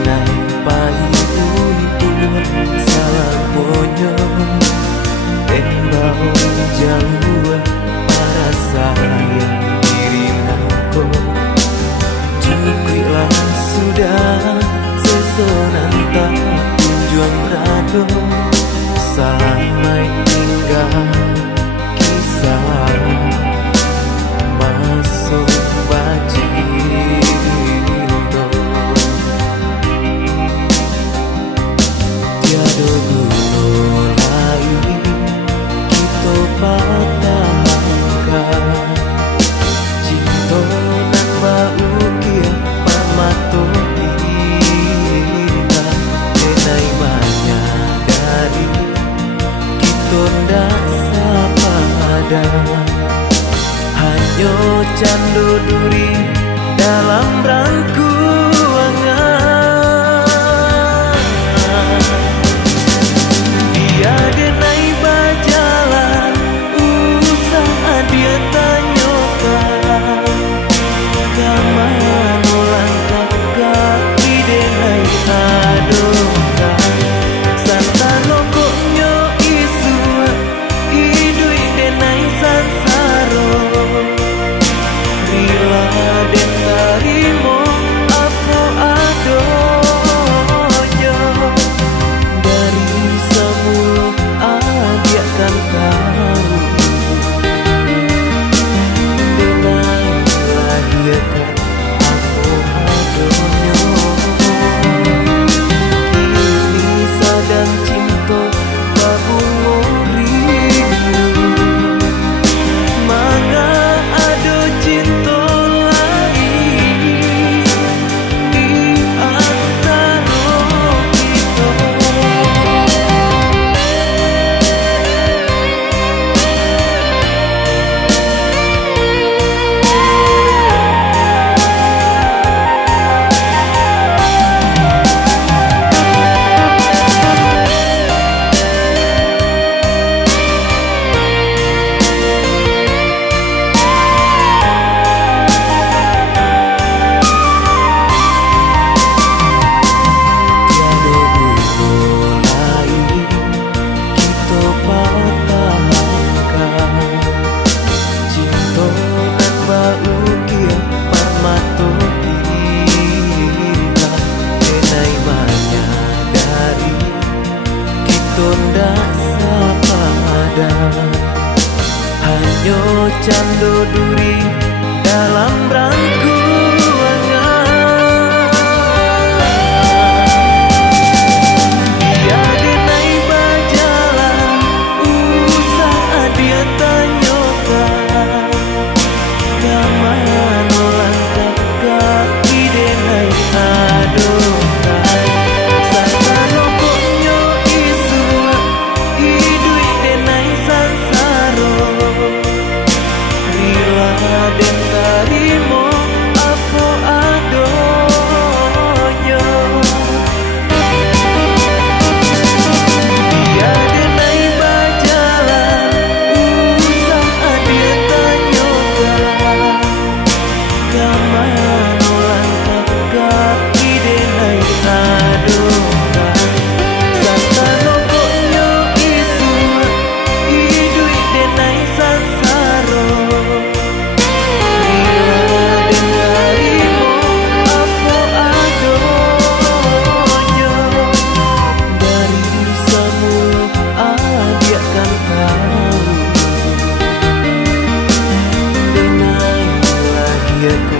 denai pahipun pun salah monyo tembau jauh para sayang diri nako cukuplah sudah sesonanta tujuan rado sampai tinggal kisah masuk bajindo tiada guna lain kita patahkan cinta nan bau kia pamato kita denai menyadari kita ndak sepadan hanya candu duri dalam rangkuangan dia denai berjalan usaha dia tanyakan kamano langkah kaki denai adokan santano koknyo isu hidui denai sansaro rila den tarimo apa adonyo dari semua dia kan tahu denai lahirkan apa adonyo kini sadang cinta babungo rindu manga ado cinta lain di antara kita. Hanya candu duri dalam rangkuangan dia denai berjalan usaha dia tanyakan kamano langkah kaki denai adokan santano koknyo isu hidui denai sansaro rila den tarimo apa adonyo dia denai berjalan usaha dia tanyakan kamano langkah kaki denai adokan santano koknyo isu hidui denai sansaro rila den tarimo apa adonyo dari semua dia kan tahu denai lahirkan